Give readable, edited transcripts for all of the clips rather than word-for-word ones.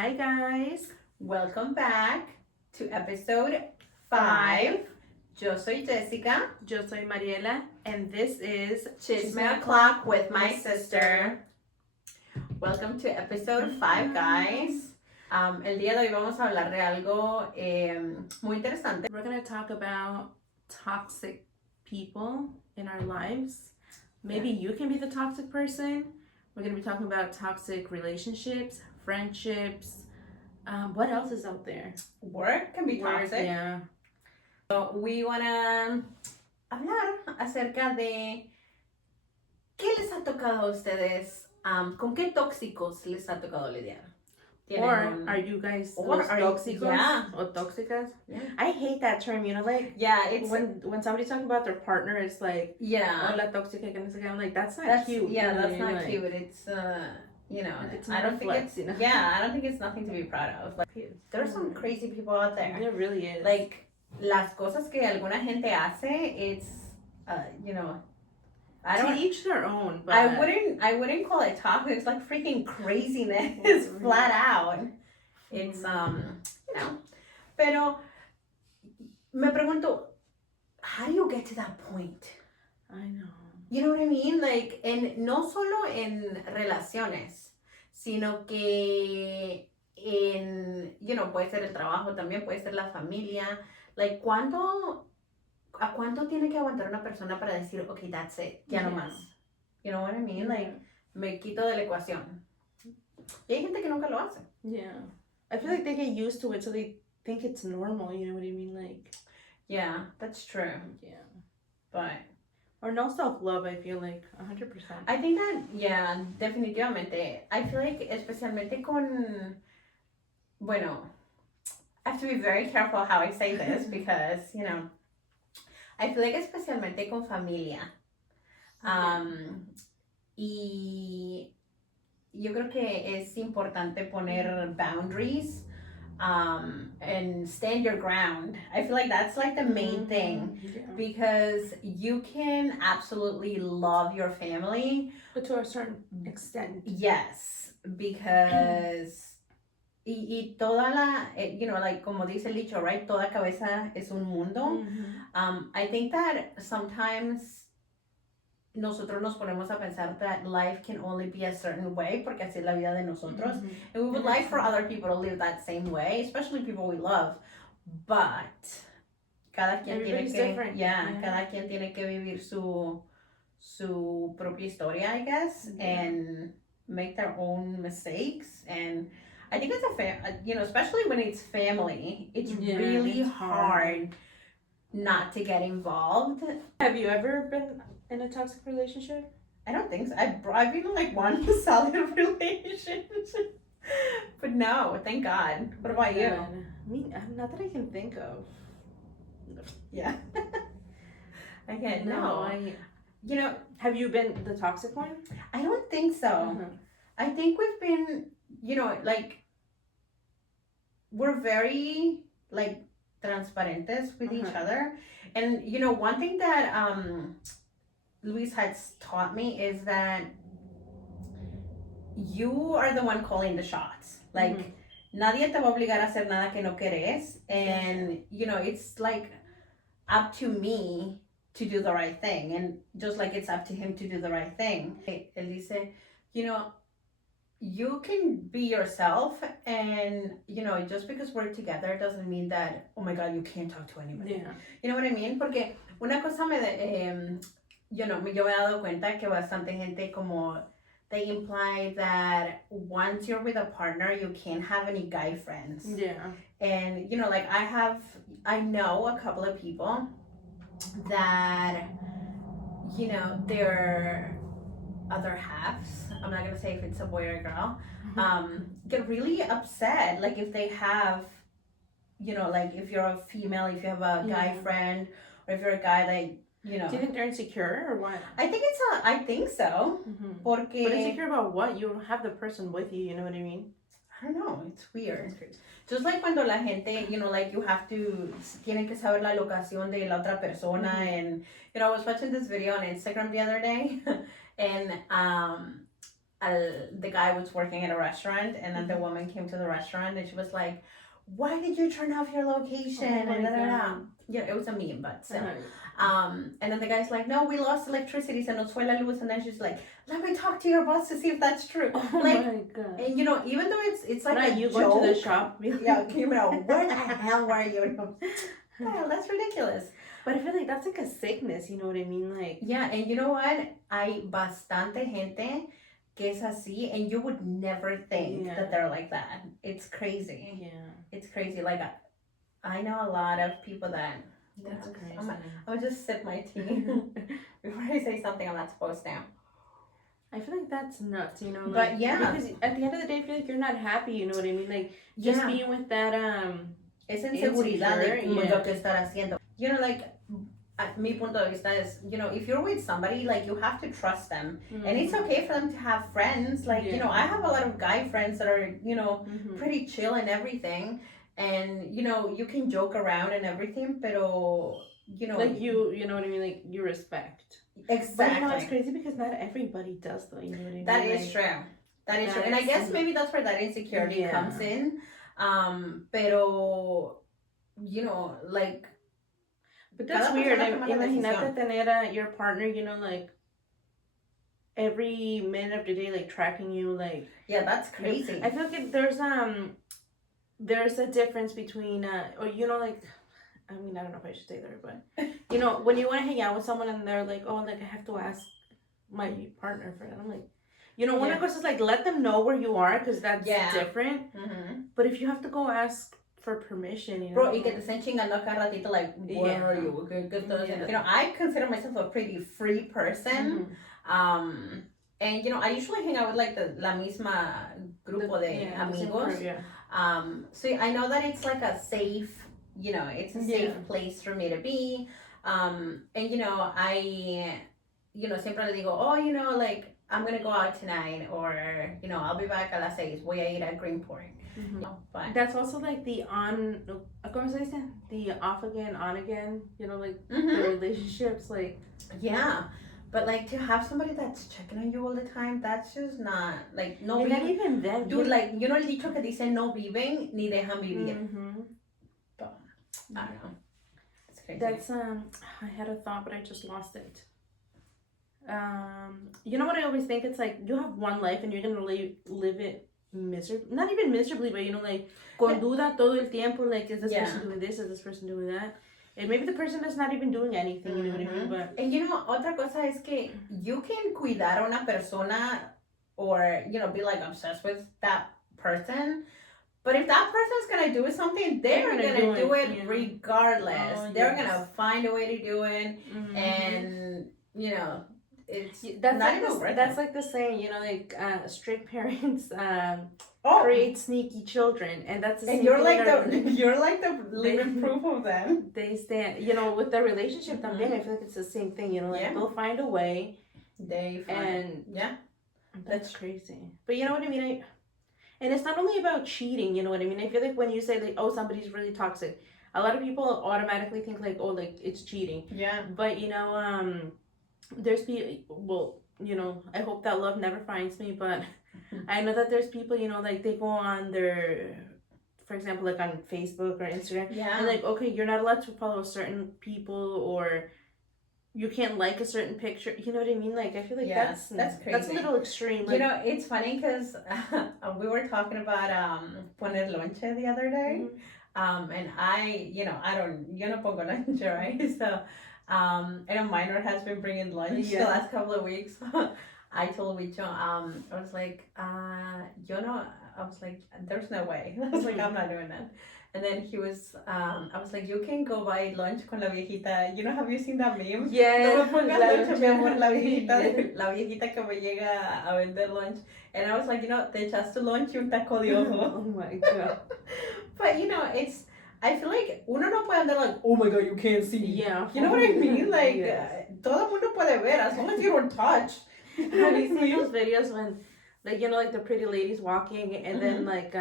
Hi, guys. Welcome back to episode 5. Yo soy Jessica. Yo soy Mariela, and this is Chisme O'Clock with my sister. Welcome to episode 5, guys. El día de hoy vamos a hablar de algo muy interesante. We're going to talk about toxic people in our lives. Maybe you can be the toxic person. We're going to be talking about toxic relationships, friendships. What else is out there? Work can be toxic. Yeah. So we want to hablar acerca de qué les ha tocado a ustedes, con qué tóxicos les ha tocado lidiar. Or are you guys tóxicos or tóxicas? Yeah. I hate that term, it's when somebody's talking about their partner, it's like, yeah. Oh, la tóxica, que no sé qué. I'm like, that's not cute. Yeah, that's not cute. It's it's I don't think flex, it's yeah, I don't think it's nothing to be proud of. Like, there's some crazy people out there. There really is. Like, las cosas que alguna gente hace, it's I don't. To each their own, but I wouldn't call it toxic. It's like freaking craziness, flat out. It's Pero me pregunto, how do you get to that point? I know. You know what I mean? Like, no solo en relaciones, sino que puede ser el trabajo también, puede ser la familia. Like, ¿a cuánto tiene que aguantar una persona para decir, okay, that's it, ya no más? You know what I mean? Like, me quito de la ecuación. Y hay gente que nunca lo hace. Yeah. I feel like they get used to it, so they think it's normal, you know what I mean? Like, yeah, that's true. Yeah. But or no self-love, I feel like 100%. I think that, yeah, definitivamente. I feel like, especialmente con, bueno, I have to be very careful how I say this because, I feel like especialmente con familia. Y yo creo que es importante poner boundaries and stand your ground. I feel like that's like the main thing because you can absolutely love your family, but to a certain extent. Yes, because y toda la, like como dice el dicho, right? Toda cabeza es un mundo. I think that sometimes nosotros nos ponemos a pensar that life can only be a certain way porque así es la vida de nosotros. And we would like for other people to live that same way, especially people we love. But cada quien Everybody's tiene que, different. Cada quien tiene que vivir su propia historia, I guess, and make their own mistakes. And I think it's especially when it's family, it's really hard not to get involved. Have you ever been in a toxic relationship? I don't think so. I've been in like one solid relationship, but no, thank God. What about you? Me, not that I can think of. Yeah. Again, no. Have you been the toxic one? I don't think so. I think we've been, like, we're very like transparentes with each other, and one thing that Luis has taught me is that you are the one calling the shots. Like, nadie te va a obligar a hacer nada que no querés. And, it's like up to me to do the right thing. And just like it's up to him to do the right thing. Él dice, you can be yourself. And, just because we're together doesn't mean that, oh my God, you can't talk to anybody. Yeah. You know what I mean? Porque una cosa yo me he dado cuenta que bastante gente como they imply that once you're with a partner you can't have any guy friends. Yeah. And like I know a couple of people that their other halves, I'm not gonna say if it's a boy or a girl, get really upset like if they have like if you're a female, if you have a guy friend, or if you're a guy that do you think they're insecure or what? I think so. Porque... But insecure about what? You have the person with you, you know what I mean? I don't know, it's weird. Just like cuando la gente, like you have to, tienen que saber la locación de la otra persona. And, I was watching this video on Instagram the other day. And the guy was working at a restaurant, and then the woman came to the restaurant, and she was like, "Why did you turn off your location?" Oh and my da, da, da. God. Yeah, it was a meme, but still. Uh-huh. And then the guy's like, "No, we lost electricity, se nos fue la luz," and then she's like, "Let me talk to your boss to see if that's true." Oh Like, my God. and you know, even though it's like Right, a you joke, go to the shop. yeah, you know, where the hell were you? Well, that's ridiculous. But I feel like that's like a sickness, you know what I mean? Like, Yeah, and you know what? Hay bastante gente que es así, and you would never think Yeah. that they're like that. It's crazy. yeah, It's crazy. Like, I know a lot of people that. that's crazy. I'll just sip my tea before I say something I'm not supposed to. I feel like that's nuts, you know? Like, But yeah. Because at the end of the day, I feel like you're not happy, you know what I mean? Like, just being with that, Es inseguridad de insecure, lo que estar haciendo. You know, like, mi punto de vista is, you know, if you're with somebody, like, you have to trust them. And it's okay for them to have friends. Like, you know, I have a lot of guy friends that are, you know, pretty chill and everything. And, you know, you can joke around and everything, pero, you know. Like, you know what I mean? Like, you respect. Exactly. But you know, it's crazy because not everybody does, though, you know what I mean? That is true. That is true. And I guess maybe that's where that insecurity comes in. Pero, you know, like. But that's weird. Imagínate tener your partner, you know, like, every minute of the day, like, tracking you, like. Yeah, that's crazy. I feel like there's a difference between, or, you know, like, I mean, I don't know if I should say that, but, you know, when you want to hang out with someone and they're like, oh, like, I have to ask my partner for it. I'm like, you know, one of us is like, let them know where you are, because that's different. But if you have to go ask for permission, you know. Bro, y que te estén chingando cada ratito, like, where are you? You know, I consider myself a pretty free person. And, you know, I usually hang out with, like, la misma grupo de amigos. So I know that it's, like, a safe, you know, it's a safe place for me to be. And, you know, you know, siempre le digo, oh, you know, like, I'm going to go out tonight, or, you know, I'll be back a las 6, voy a ir a Greenport. You know, but that's also like the ¿cómo se dice? The off again, on again, you know, like the relationships, like. Yeah. But, like, to have somebody that's checking on you all the time, that's just not, like, no. And not even them. Dude, like, you know el dicho que dice no viven ni dejan vivir. But, I don't know. It's crazy. That's, I had a thought, but I just lost it. You know what I always think? It's like, you have one life and you're going to live it miserably. Not even miserably, but, you know, like, con duda todo el tiempo, like, is this person doing this? Is this person doing that? And maybe the person is not even doing anything, you know what I mean? But, and you know, otra cosa es que you can cuidar a una persona, or, you know, be like obsessed with that person. But if that person's gonna do something, they're gonna do it regardless. They're gonna find a way to do it, and, you know, it's that's not like even worth that's it. like the saying, you know, like strict parents create sneaky children, and that's the same and you're thing like you're like the living proof of them. They stand, you know, with the relationship también. I feel like it's the same thing, you know, like they'll find a way. They find, that's crazy. But you know what I mean? And it's not only about cheating, you know what I mean? I feel like when you say, like, oh, somebody's really toxic, a lot of people automatically think, like, oh, like, it's cheating. Yeah. But, you know, there's people, well, you know, I hope that love never finds me, but I know that there's people, you know, like, they go on their, for example, like, on Facebook or Instagram. Yeah. And, like, okay, you're not allowed to follow certain people, or you can't like a certain picture. You know what I mean? Like, I feel like that's crazy. That's a little extreme. Like, you know, it's funny because we were talking about poner lonche the other day. And yo no pongo lonche, right? So, and a minor has been bringing lunch the last couple of weeks. I told Wicho, I was like, there's no way. I was like, I'm not doing that. And then he was, I was like, you can go buy lunch con la viejita. You know, have you seen that meme? Yeah. No me pongas lunch, mi amor, la viejita que me llega a vender lunch. And I was like, you know, te echaste lunch y un taco de ojo. Oh my God. But, you know, I feel like uno no puede andar like, oh my God, you can't see me. Yeah. You know what I mean? Like, todo el mundo puede ver as long as you don't touch. Have you seen those videos when, like, you know, like the pretty ladies walking and then, like,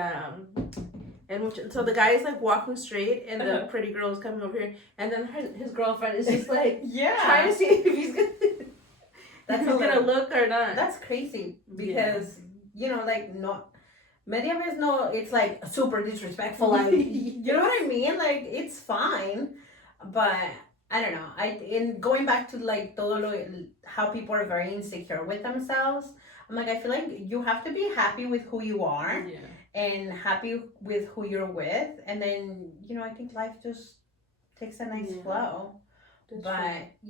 and so the guy is like walking straight, and the pretty girl is coming over here, and then his girlfriend is just like trying to see if he's gonna. That's He's gonna look or not. That's crazy because like not media vez no, it's like super disrespectful and you know what I mean? Like it's fine, but I don't know. In going back to like how people are very insecure with themselves. I'm like I feel like you have to be happy with who you are and happy with who you're with, and then I think life just takes a nice flow. That's but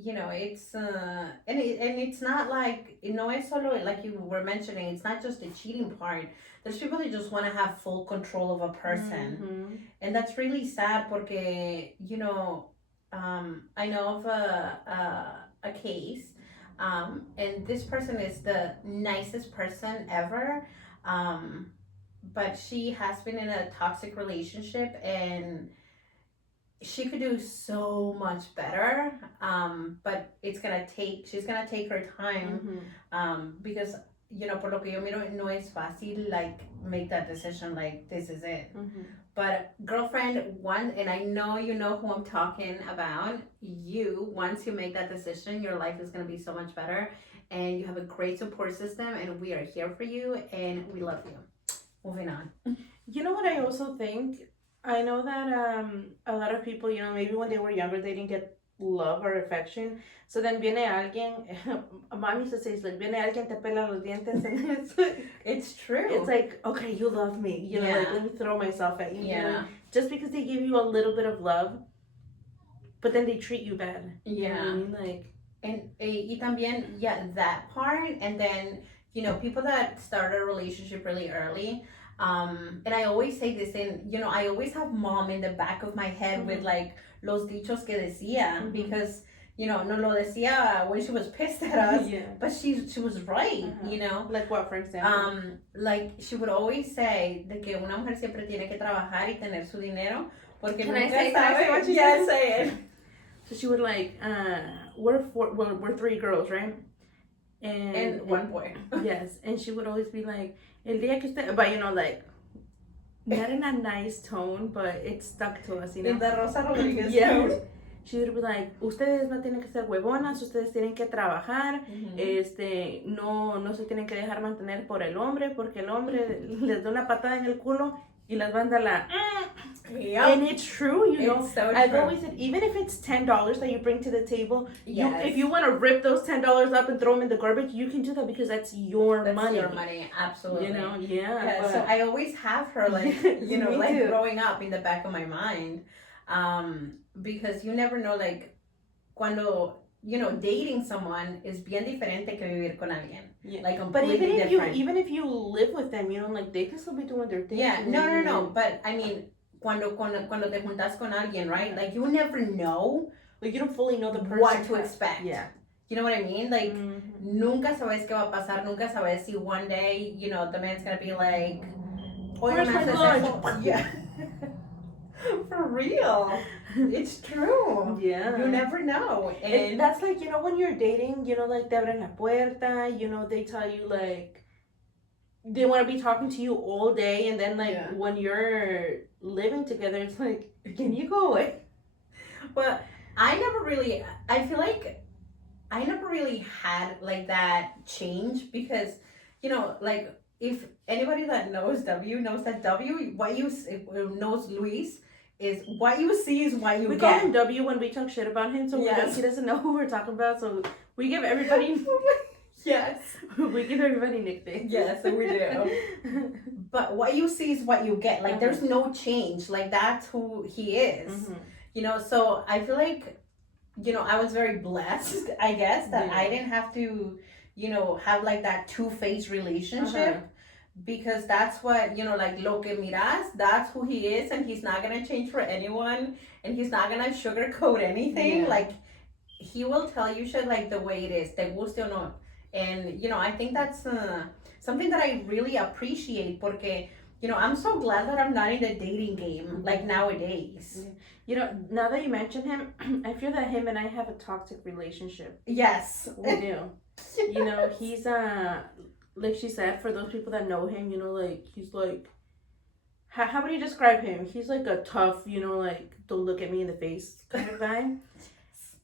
true. it's and it's not like it's solo like you were mentioning, it's not just the cheating part. There's people that just want to have full control of a person, and that's really sad porque I know of a case, and this person is the nicest person ever, but she has been in a toxic relationship, and she could do so much better, but she's gonna take her time, because por lo que yo miro no es fácil like make that decision like this is it. But girlfriend, and I know you know who I'm talking about, once you make that decision, your life is gonna be so much better, and you have a great support system, and we are here for you, and we love you. Moving on. You know what I also think? I know that a lot of people, maybe when they were younger, they didn't get love or affection. So then viene alguien, mom used to say, it's like, viene alguien, te pela los dientes, and it's like, it's true. It's like, okay, you love me. Like, let me throw myself at you. Yeah. Just because they give you a little bit of love, but then they treat you bad. Yeah. You know what I mean? Like, and y también, that part, and then, people that start a relationship really early. And I always say this, and I always have mom in the back of my head with like los dichos que decía, because no lo decía when she was pissed at us, but she was right, Like what, for example? Like she would always say de que una mujer siempre tiene que trabajar y tener su dinero, porque Can I say what you said? Say it. So she would like, we're three girls, right? And one boy. Yes, and she would always be like, el día que usted, but like, not in a nice tone, but it stuck to us, In the Rosa Rodriguez tone. She would be like, ustedes no tienen que ser huevonas, ustedes tienen que trabajar, no se tienen que dejar mantener por el hombre, porque el hombre les da una patada en el culo y las manda la... Yep. And it's true, It's so I've true. always said, even if it's $10 that you bring to the table, Yes. if you want to rip those $10 up and throw them in the garbage, you can do that because that's your money. That's your money, absolutely. Yeah. So I always have her like, like too. growing up in the back of my mind, because you never know, like, cuando, dating someone is bien diferente que vivir con alguien. Yeah. Like But completely different. even if you live with them, like they can still be doing their thing. Yeah, no. But I mean, cuando te juntas con alguien, right? Like you never know. Like you don't fully know the person. What to expect. Yeah. You know what I mean? Like, nunca sabes qué va a pasar. Nunca sabes si one day, the man's gonna be like, where's my lunch? Yeah. For real. It's true. Yeah. You never know. And that's like, when you're dating, like, te abren la puerta, they tell you, like, they want to be talking to you all day, and then, like, when you're living together, it's like, can you go away? Well, I feel like I never really had, like, that change, because, like, if anybody that knows W knows that knows Luis, is what you see is what you we get. We call him W when we talk shit about him, so he doesn't know who we're talking about, so we give everybody... Yes. We give everybody nicknames. Yes, we do. But what you see is what you get. Like, there's no change. Like, that's who he is. So I feel like, I was very blessed, I guess, that I didn't have to, have, like, that two-faced relationship. Because that's what, like, lo que miras, that's who he is, and he's not going to change for anyone, and he's not going to sugarcoat anything. Like, he will tell you shit, like, the way it is, te guste o no. And, I think that's something that I really appreciate, porque, I'm so glad that I'm not in the dating game, like, nowadays. Now that you mention him, I feel that him and I have a toxic relationship. Yes. We do. He's, like she said, for those people that know him, like, he's like, how would you describe him? He's like a tough, like, don't look at me in the face kind of guy.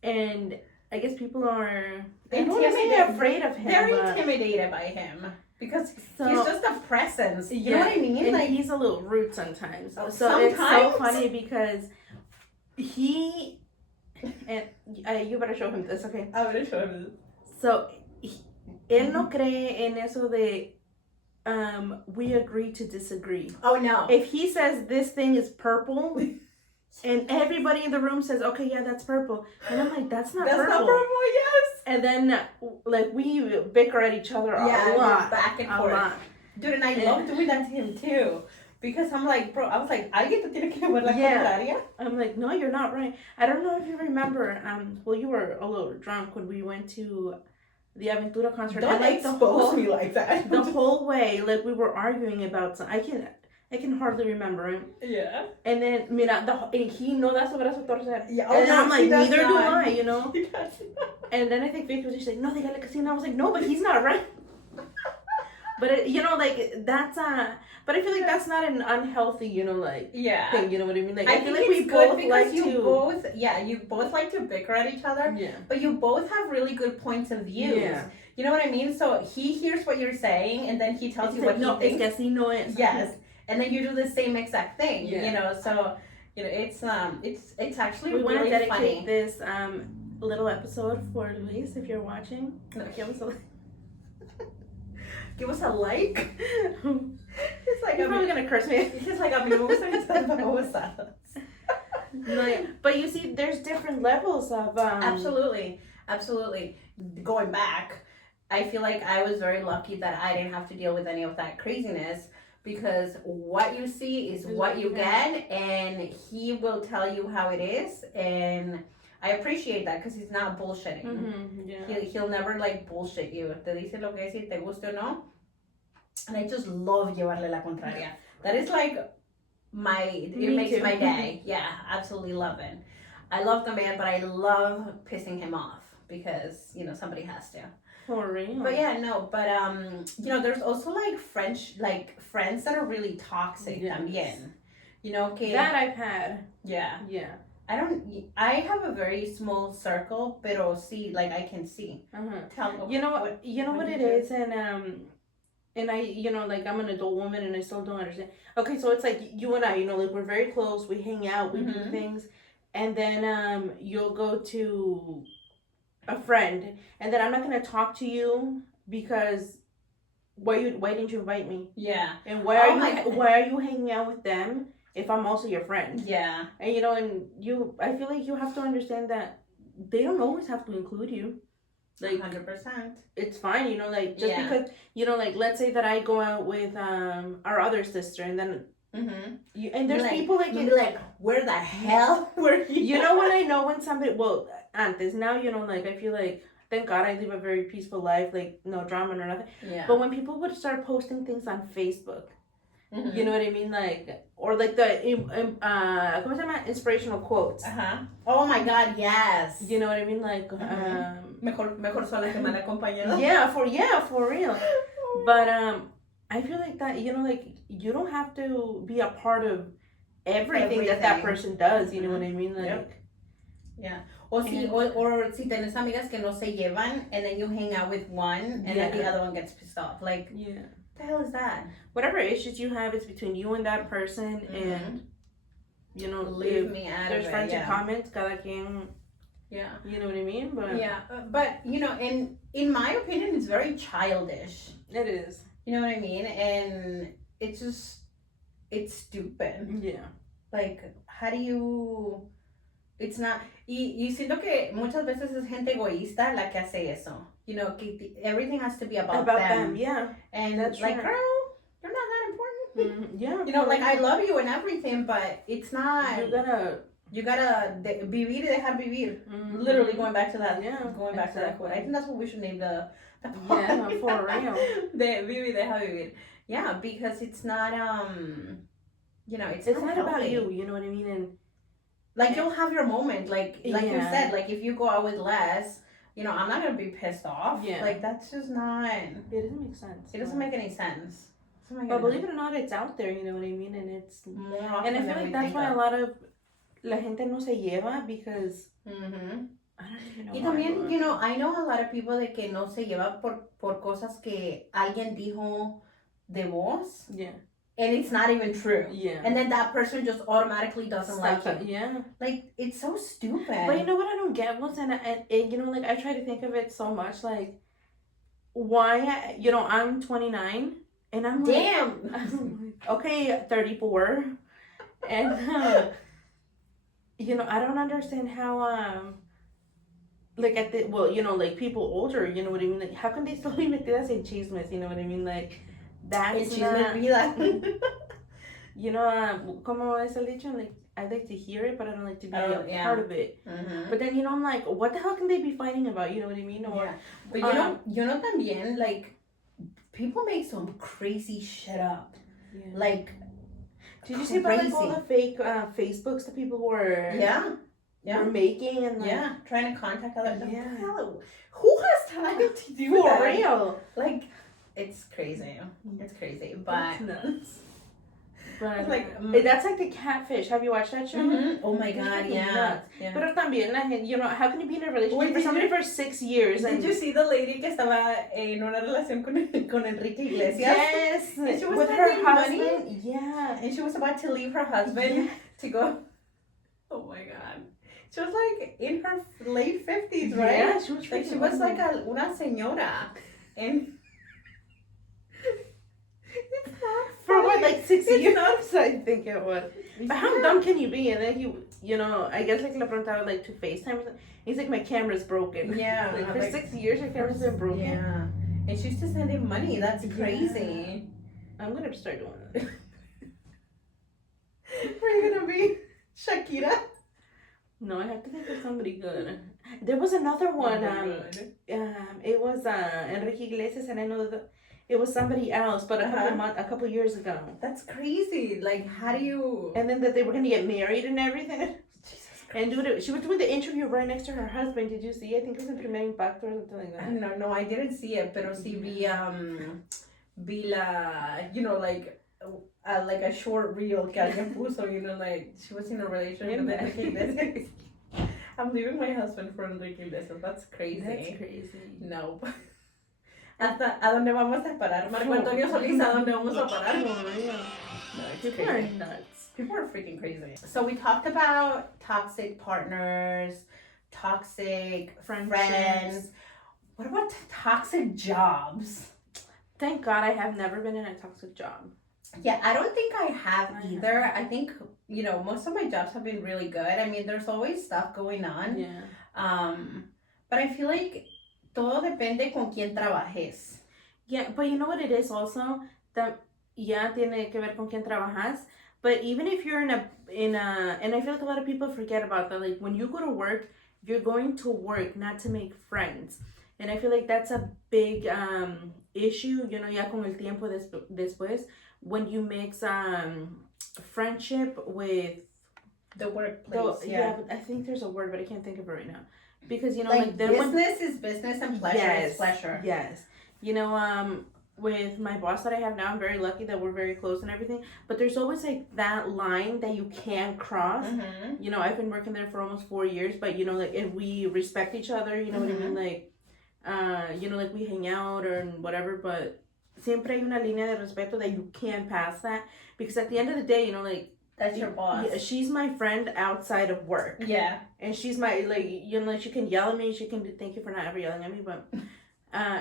And I guess people are I don't wanna say afraid of him. They're but- intimidated by him because So- he's just a presence. You know what I mean? And Like, he's a little rude sometimes. Oh, So it's so sometimes? funny because he and you better show him this, okay? I'm gonna show him. So él no cree en eso de we agree to disagree. Oh no. If he says this thing is purple and everybody in the room says, okay, yeah, that's purple. And I'm like, that's not That's purple. not purple. Yes. And then like we bicker at each other a lot. back and A forth. lot. Dude, and I And- love doing that to him too. Because I'm like, bro, I was like, alguien te tiene que llevar la Yeah. contraria. I'm like, no, you're not right. I don't know if you remember, well, you were a little drunk when we went to the Aventura concert. Don't and, like, expose me like that. the whole way, like we were arguing about some, I can hardly remember it. Yeah. And then, mira, and he no da su brazo a torcer. Yeah. And no, I'm like, he does neither do not. I, you know? He does not. And then I think Vicky was just like, no, dígale que sí. And I was like, no, but he's not right. But, like, that's, but I feel like that's not an unhealthy, like, Yeah. thing, you know what I mean? Like, I feel think like it's we good both because like you to. both like to bicker at each other, Yeah. but you both have really good points of view. Yeah. You know what I mean? So he hears what you're saying, and then he tells It's you like, what no, he es thinks. que así no es. Yes, and then you do the same exact thing. Yeah. You know, so it's actually We want to really dedicate funny. this little episode for Luis if you're watching. Give us a Give us a like. It's like You're probably gonna curse me. He's like, a mí no me gustan estas babosadas. But you see, there's different levels of Absolutely. Going back, I feel like I was very lucky that I didn't have to deal with any of that craziness because what you see is what you get, and he will tell you how it is, and I appreciate that because he's not bullshitting. Mm-hmm, yeah. He'll never like bullshit you. Te dice lo que es y te guste o no. And I just love llevarle la contraria. That is like it Me makes too. my day. Yeah, absolutely love it. I love the man, but I love pissing him off because, somebody has to. For real. But yeah, no, but there's also like friends that are really toxic Yes. también. Que That I've had. yeah. Yeah. I have a very small circle, pero sí, like I can see. Uh-huh. Tell You know what? You know what you it do? is, and I, like I'm an adult woman, and I still don't understand. Okay, so it's like you and I, like we're very close. We hang out, we do Mhm. things, and then you'll go to a friend, and then I'm not gonna talk to you because why didn't you invite me? Yeah. And Oh my God. why are you hanging out with them if I'm also your friend? Yeah. And I feel like you have to understand that they don't always have to include you. Like 100%. it's fine, like just Yeah. because like let's say that I go out with our other sister, and then Mm-hmm. and there's Like, people like You'll be like, where the hell were you? you know when I know when somebody antes now like I feel like thank God I live a very peaceful life, like no drama or nothing. Yeah. But when people would start posting things on Facebook, Mhm. you know what I mean, like or like the ¿cómo se llama? Inspirational quotes. Uh-huh. Oh my God, yes. You know what I mean, like Mejor sola que mal acompañada. yeah, for real. But I feel like that, like you don't have to be a part of everything that Everything. person does. You know what I mean? Like, Yep. Yeah. Or si tienes amigas que no se llevan, and then you hang out with one, and then the Yeah. other one gets pissed off. Like, yeah, what the hell is that? whatever issues you have, it's between you and that person, and Leave if me out of there's it. friendship Yeah. comments, cada quien, Yeah. you know what I mean? But Yeah. But in my opinion, it's very childish. it is. You know what I mean? And it's stupid. Yeah. Like, how do you... It's not... Y siento que muchas veces es gente egoísta la que hace eso. Que everything has to be about them. Yeah. And That's like, right. girl, you're not that important. Yeah. Like, I love you and everything, but it's not... You gotta You gotta vivir y dejar vivir. mhm. Literally going back to that. Yeah, Going back to that quote. I exactly. think that's what we should name the Yeah, for real. De vivir y dejar vivir. Yeah, because it's not it's not about healthy. you. You know what I mean? And Like, you'll have your moment, like you Yeah. said, like if you go out with Les, I'm not gonna be pissed off. Yeah. Like, that's just not. it doesn't make sense. It doesn't make any sense. But believe it or not, it's out there. You know what I mean? And it's more often and I than feel we like that's think why of. a lot of la gente no se lleva because Mm-hmm. I don't even know Y why, también, but- you know, I know a lot of people de que no se lleva por cosas que alguien dijo de vos, Yeah. and it's not even true. Yeah. And then that person just automatically doesn't like Stop you. it. Yeah. Like, it's so stupid. But you know what I don't get was, and you know, like I try to think of it so much, like why, you know, I'm 29 and I'm like, Damn! okay, 34, and you know, I don't understand how like at the well, you know, like people older, you know what I mean? Like how can they still be metidas en chismes? You know what I mean? Like El that's chisme not, es vida. you know, como es el dicho, like I like to hear it, but I don't like to be a yeah. part of it. Mhm. But then you know, I'm like, what the hell can they be fighting about? You know what I mean? Or Yeah. But you know también, like, people make some crazy shit up. yeah. Like, Did you see about like all crazy. the fake Facebooks that people were yeah. were making and like Yeah, trying to contact other people. Yeah. Hell, who has time to do for that? real? Like, it's crazy. It's crazy. But That's nuts. But It's like, that's like the catfish. Have you watched that show? Mhm. Oh my It's god, fucking yeah. nuts. yeah. Pero también la gente, you know, how can you be in a relationship Wait, with did somebody you- for 6 years? Did And you see the lady que estaba en una relación con Enrique Iglesias? yes, And she was with her spending money? husband. Yeah. And she was about to leave her husband to go. Oh my god. She was like in her late 50s, right? Yeah, she was Like she freaking was old. like una señora. And it's not For what, funny. like 6 It's years? not- I think it was. But how dumb can you be? And then you know, I guess like le preguntaba like to FaceTime. He's like, my camera's broken. Yeah. Like for like, 6 years, your camera's been broken. Yeah. And she used to send him money. That's Yeah. crazy. I'm gonna start doing that. Are you gonna be Shakira? No, I have to think of somebody good. There was another one. Oh my God. It was Enrique Iglesias, and I know that it was somebody else, but a couple years ago. That's crazy. Like, how do you? And then that they were gonna get married and everything. Jesus And she was doing the interview right next to her husband. Did you see? I think it was in Primer Impacto or something like that. No, I didn't see it, pero sí vi la, you know, like a short reel que alguien puso, you know, like she was in a relationship with Enrique Iglesias. I'm leaving my husband for Enrique Iglesias. That's crazy. That's crazy. No. ¿Hasta a dónde vamos a parar? Marco Antonio Solís, ¿a dónde vamos a parar? For real. No, it's People are crazy. nuts. People are freaking crazy. So we talked about toxic partners, toxic friends. What about toxic jobs? Thank God I have never been in a toxic job. Yeah, I don't think I have I either. I think, you know, most of my jobs have been really good. I mean, there's always stuff going on. Yeah. But I feel like todo depende con quién trabajes. Yeah, but you know what it is also? That, yeah, tiene que ver con quién trabajas. But even if you're in a, and I feel like a lot of people forget about that. Like when you go to work, you're going to work, not to make friends. And I feel like that's a big issue, you know, ya con el tiempo después, when you mix friendship with The workplace, yeah, but I think there's a word, but I can't think of it right now. Because, you know, like then business is business and pleasure is pleasure. Yes. You know, with my boss that I have now, I'm very lucky that we're very close and everything. But there's always like that line that you can't cross. Mm-hmm. You know, I've been working there for almost 4 years, but you know, like if we respect each other, you know what I mean? Like, you know, like we hang out or whatever, but siempre hay una línea de respeto that you can't pass that. Because at the end of the day, you know, like, That's your boss. yeah, she's my friend outside of work. Yeah. And she's my, like, you know, like, she can yell at me, she can do, thank you for not ever yelling at me, but,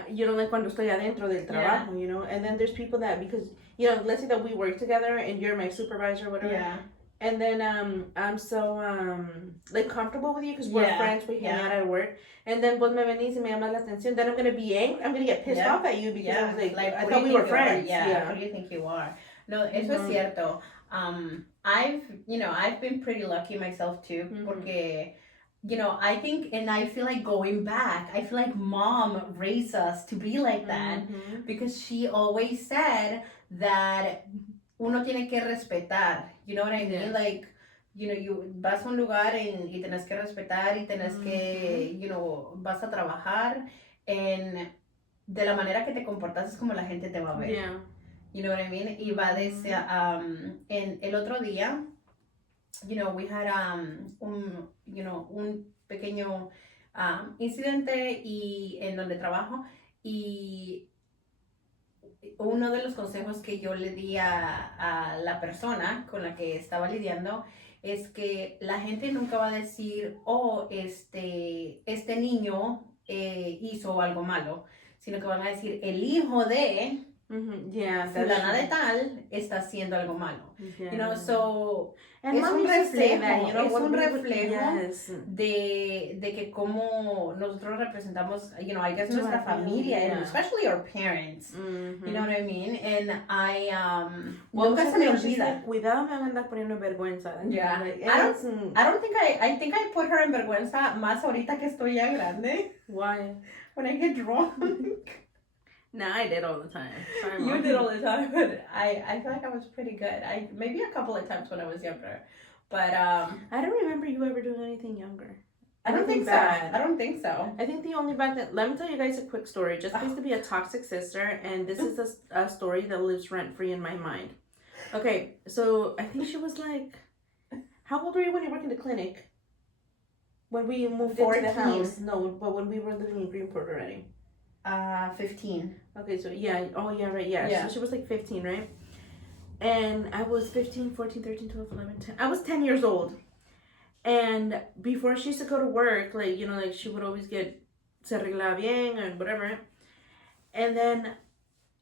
you know, like, cuando estoy adentro del trabajo, you know, and then there's people that, because, you know, let's say that we work together, and you're my supervisor, whatever, Yeah. and then, I'm so, like, comfortable with you, because we're friends, we hang out at work, and then, vos me venís y me llamas la atención, then I'm gonna be angry, I'm gonna get pissed off at you, because I was like I who do thought you we were think you are? friends, Yeah. Who do you think you are? No, eso es cierto. I've been pretty lucky myself too, porque, you know, I think, and I feel like going back, I feel like mom raised us to be like that, because she always said that uno tiene que respetar, you know what I mean? Yeah. Like, you know, you vas a un lugar y tienes que respetar y tienes que, you know, vas a trabajar en de la manera que te comportas es como la gente te va a ver. Yeah. You know what I mean? Y va desde, en el otro día, you know, we had, un pequeño incidente y en donde trabajo y uno de los consejos que yo le di a la persona con la que estaba lidiando es que la gente nunca va a decir, oh, este niño hizo algo malo, sino que van a decir, el hijo de Yeah, fulana de tal está haciendo algo malo. Yeah. You know, so And es mom un used to say reflejo, that, you know, es what un we would- reflejo yes. de que como nosotros representamos, you know, I guess To nuestra our family, familia, and yeah. especially our parents. Mhm. You know what I mean? And I, Well, nunca se me she's olvida. like, cuidado, me van a andar poniendo vergüenza. Yeah. Like, I don't- it's, I don't think I think I put her en vergüenza más ahorita que estoy ya grande. Why? When I get drunk. Nah, I did all the time. Sorry, You Mom. did all the time, but I feel like I was pretty good. Maybe a couple of times when I was younger. But I don't remember you ever doing anything younger. I don't think Anything so. bad. I don't think so. I think the only bad thing, let me tell you guys a quick story. Just used to be a toxic sister, and this is a story that lives rent free in my mind. Okay, so I think she was like, how old were you when you worked in the clinic? When we moved into the 14. house? No, but when we were living in Greenport already. 15. Okay, so yeah, oh yeah, right, yeah. Yeah. So she was like 15, right? And I was 15, 14, 13, 12, 11, 10. I was 10 years old. And before she used to go to work, like, you know, like she would always get se arreglaba bien and whatever. And then,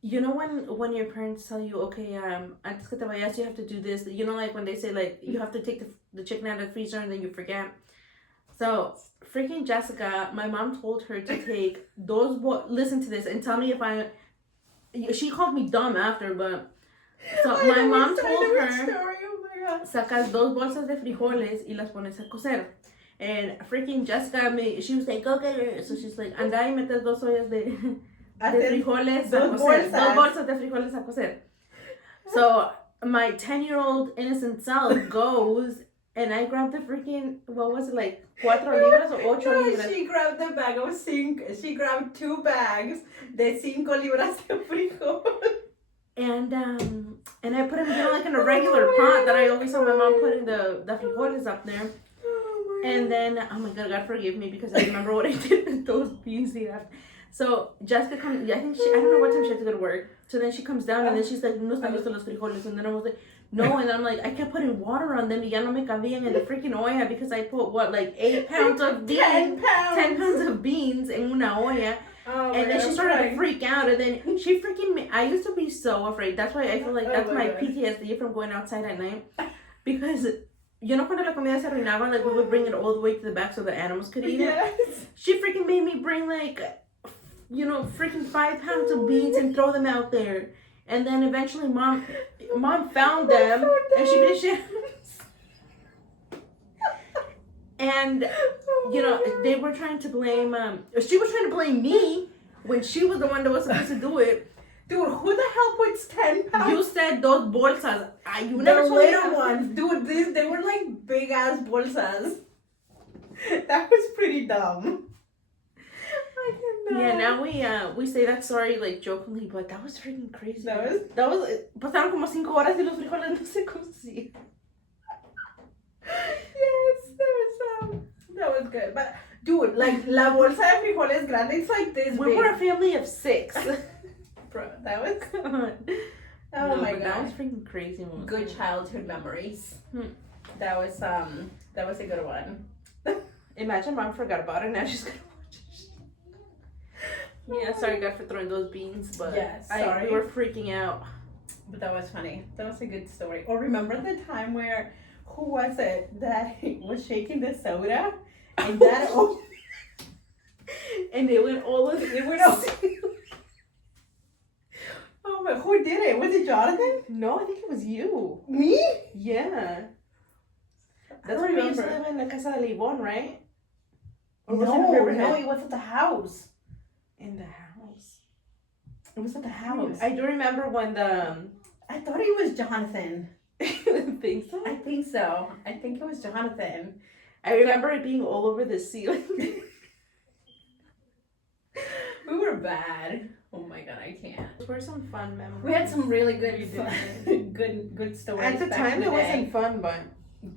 you know, when your parents tell you, okay, antes que te vayas, you have to do this. You know, like when they say, like, you have to take the chicken out of the freezer and then you forget. So, freaking Jessica, my mom told her to take those listen to this and tell me if she called me dumb after, but so my mom told her, Story. Oh my god. sacas 2 bolsas de frijoles y las pones a cocer. And freaking Jessica, she was like, go get her. So she's like, anda y metes 2 ollas de frijoles a dos cocer. 2 bolsas. bolsas de frijoles a cocer. So my 10-year-old innocent self goes and I grabbed the freaking, what was it, like 4 libras or 8 No, libras? she grabbed the bag of she grabbed 2 bags de 5 libras de frijol. And I put him, you know, like in a regular pot that I always saw my mom putting the frijoles up there. Oh my And then, oh my god, God forgive me because I remember what I did with those beans the after. So Jessica comes, I don't know what time she had to go to work. So then she comes down and then she's like, no están listos los frijoles. And then I was like, no. And I'm like, I kept putting water on them y ya no me cabían in the freaking olla because I put, what, like 8 pounds of beans. 10 pounds. 10 pounds of beans in una olla. Oh And then she God, started I'm to freak out, and then she freaking. I used to be so afraid. That's why I feel like Oh that's my my God. PTSD from going outside at night. Because, you know, cuando la comida se arruinaba, like we would bring it all the way to the back so the animals could eat it. Yes. She freaking made me bring like, you know, freaking 5 pounds of beans and throw them out there. And then eventually, mom found them, so and she did shit. And you know, they were trying to blame, she was trying to blame me when she was the one that was supposed to do it. Dude, who the hell puts 10 pounds? You said those bolsas. You The never told me little that. ones. Dude, they were like big ass bolsas. That was pretty dumb. I cannot. Yeah, now we say that story like jokingly, but that was freaking crazy. That was pasaron como 5 horas y los frijoles no se cocían. Yes, that was good. But dude, like la bolsa de frijoles grande, it's like this We big. were a family of 6. Bro, that was God. oh No, my but that god. was freaking crazy. One. Good childhood memories. That was a good one. Imagine mom forgot about it. Now she's gonna watch it. Yeah, sorry God for throwing those beans, but Yeah, sorry. we were freaking out. But that was funny. That was a good story. Or remember the time where who was it that was shaking the soda and that And they went all of it went up. Oh my! Who did it? Was it Jonathan? No, I think it was you. Me? Yeah. I That's don't when we used to remember. live in the Casa de Livon, right? Or was No, it in Riverhead? no, it was at the house. In the house. It was at the house. I do remember when the I thought it was Jonathan. think so. I think so. I think it was Jonathan. I remember it being all over the ceiling. We were bad. Oh my god, I can't. Those were some fun memories. We had some really good, We fun, did. good stories. At the back time, in it the day. wasn't fun, but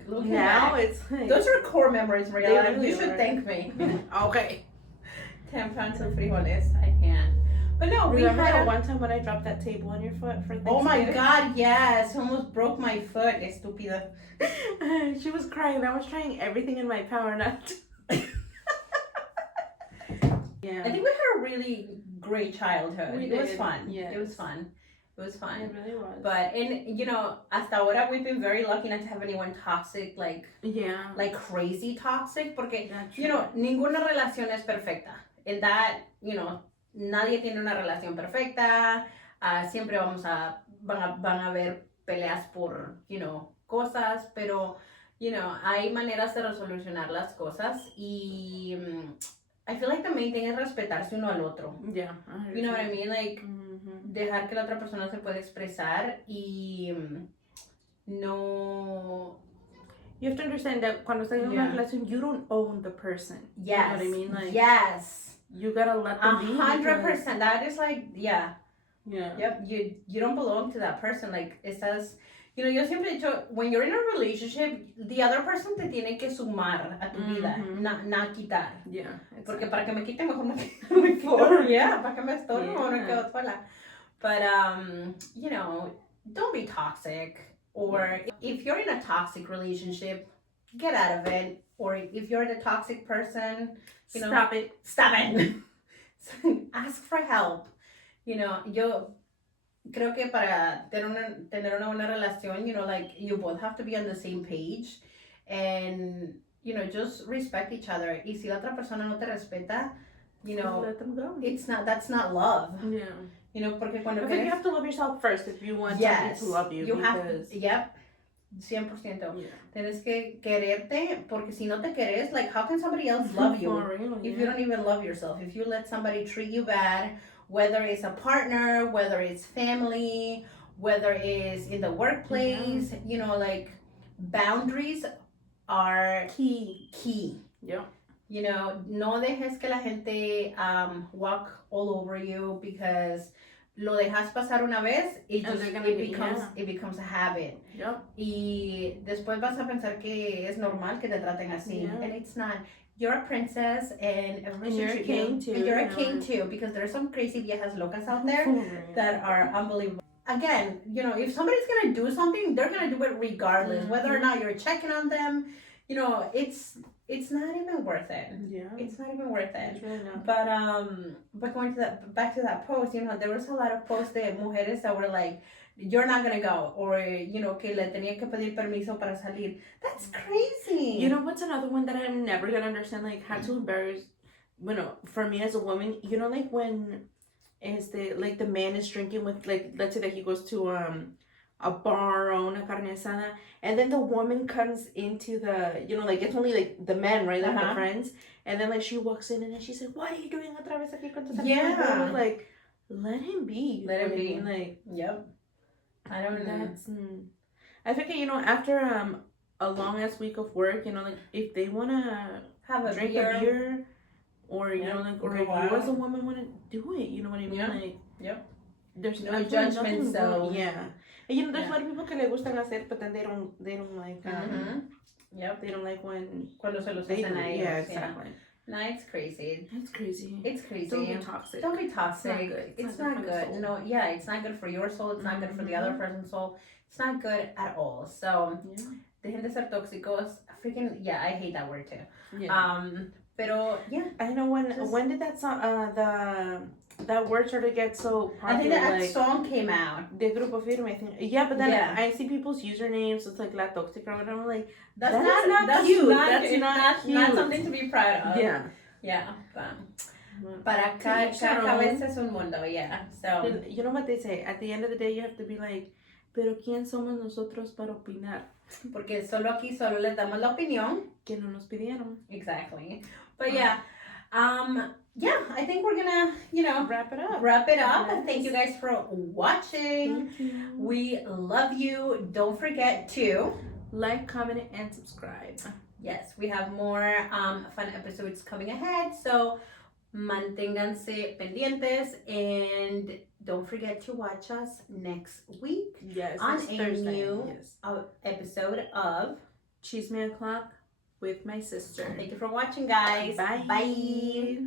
Look at Now that. it's like Those are core memories, Maria. They really You should are. thank me. okay. 10 pounds of frijoles. I can't. But no, we Remember had that one time when I dropped that table on your foot for Thanksgiving? Oh my God, yes. Almost broke my foot, estúpida. She was crying. I was trying everything in my power not to. Yeah. I think we had a really great childhood. We It was did, fun. yes. It was fun. It was fun. It really was. But hasta ahora we've been very lucky not to have anyone toxic, like crazy toxic, porque That's ninguna relación es perfecta. En that, nadie tiene una relación perfecta. Siempre van a haber peleas por, cosas, pero, hay maneras de resolucionar las cosas y I feel like the main thing es respetarse uno al otro. Yeah. You know what I mean? Like, dejar que la otra persona se pueda expresar y no... You have to understand that cuando estás en una relación, you don't own the person. Yes. You know what I mean? Like, yes. You gotta let them be. 100%. That is like, yeah. Yeah. Yep. You don't belong to that person. Like, estás... yo siempre he dicho, when you're in a relationship, the other person te tiene que sumar a tu vida, no quitar. Yeah. Porque para que me quite, mejor me quedo. Yeah, para que me estorbe, mejor me quedo sola. But, don't be toxic. Or if you're in a toxic relationship, get out of it. Or if you're the toxic person, Stop it. Stop it. Ask for help. Yo creo que para tener una buena relación, like you both have to be on the same page and, just respect each other. Y si la otra persona no te respeta, let them go. That's not love. Yeah. Porque cuando Because you have to love yourself first if you want somebody to love you. Yep. 100%. Yeah. Tienes que quererte, porque si no te quieres, like, how can somebody else love you if you don't even love yourself? If you let somebody treat you bad, whether it's a partner, whether it's family, whether it's in the workplace, like, boundaries are key. Yeah. No dejes que la gente walk all over you because lo dejas pasar una vez, it becomes a habit. Yep. Y después vas a pensar que es normal que te traten así. Yeah. And it's not. You're a princess and you're a king too. And you're a king too, because there's some crazy viejas locas out there that are unbelievable. Again, if somebody's gonna do something, they're gonna do it regardless, whether or not you're checking on them. It's not even worth it. Yeah. It's not even worth it. It's really not. But going to back to that post, there was a lot of posts de mujeres that were like, you're not gonna go, or que le tenía que pedir permiso para salir. That's crazy. You know what's another one that I'm never gonna understand? Like, how to embarrass. For me as a woman, like when, like the man is drinking with, like, let's say that he goes to a bar or una carne asada, and then the woman comes into the, like, it's only like the men, right, like the friends, and then like she walks in and then she said, "What are you doing otra vez aquí con tus amigos?" Yeah. Like, let him be. Let him be. Like, yep. I don't know. That's. I think after a long ass week of work, like if they wanna have a drink a beer, or like, or if you as a woman wanna do it, you know what I mean? Yeah. Like, yep. There's no judgment, so yeah. And there's a lot of people que le gustan hacer, but then they don't like. Yep. They don't like when cuando se los they hacen a ellos. Yeah, exactly. No, it's crazy. It's crazy. It's crazy. Don't be toxic. Don't be toxic. It's not good. No, yeah, it's not good for your soul. It's not good for the other person's soul. It's not good at all. So, dejen de ser tóxicos. Freaking, yeah, I hate that word too. Yeah. Pero yeah, I know when did that song that word started to get so popular? I think that song came out. De Grupo Firme, I think. Yeah, but then I see people's usernames. It's like La Tóxica, and I'm like, that's not cute. That's not cute. Not something to be proud of. Yeah. Yeah. Para cada cabeza es un mundo. Yeah. So. You know what they say? At the end of the day, you have to be like, pero quién somos nosotros para opinar? Porque aquí solo les damos la opinión que no nos pidieron. Exactly. But yeah, I think we're gonna, wrap it up. Yes. Thank you guys for watching. Thank you. We love you. Don't forget to like, comment, and subscribe. Yes, we have more fun episodes coming ahead. So manténganse pendientes and don't forget to watch us next week on on Thursday. New episode of Chisme O'Clock with my sister. Thank you for watching, guys. Bye. Bye.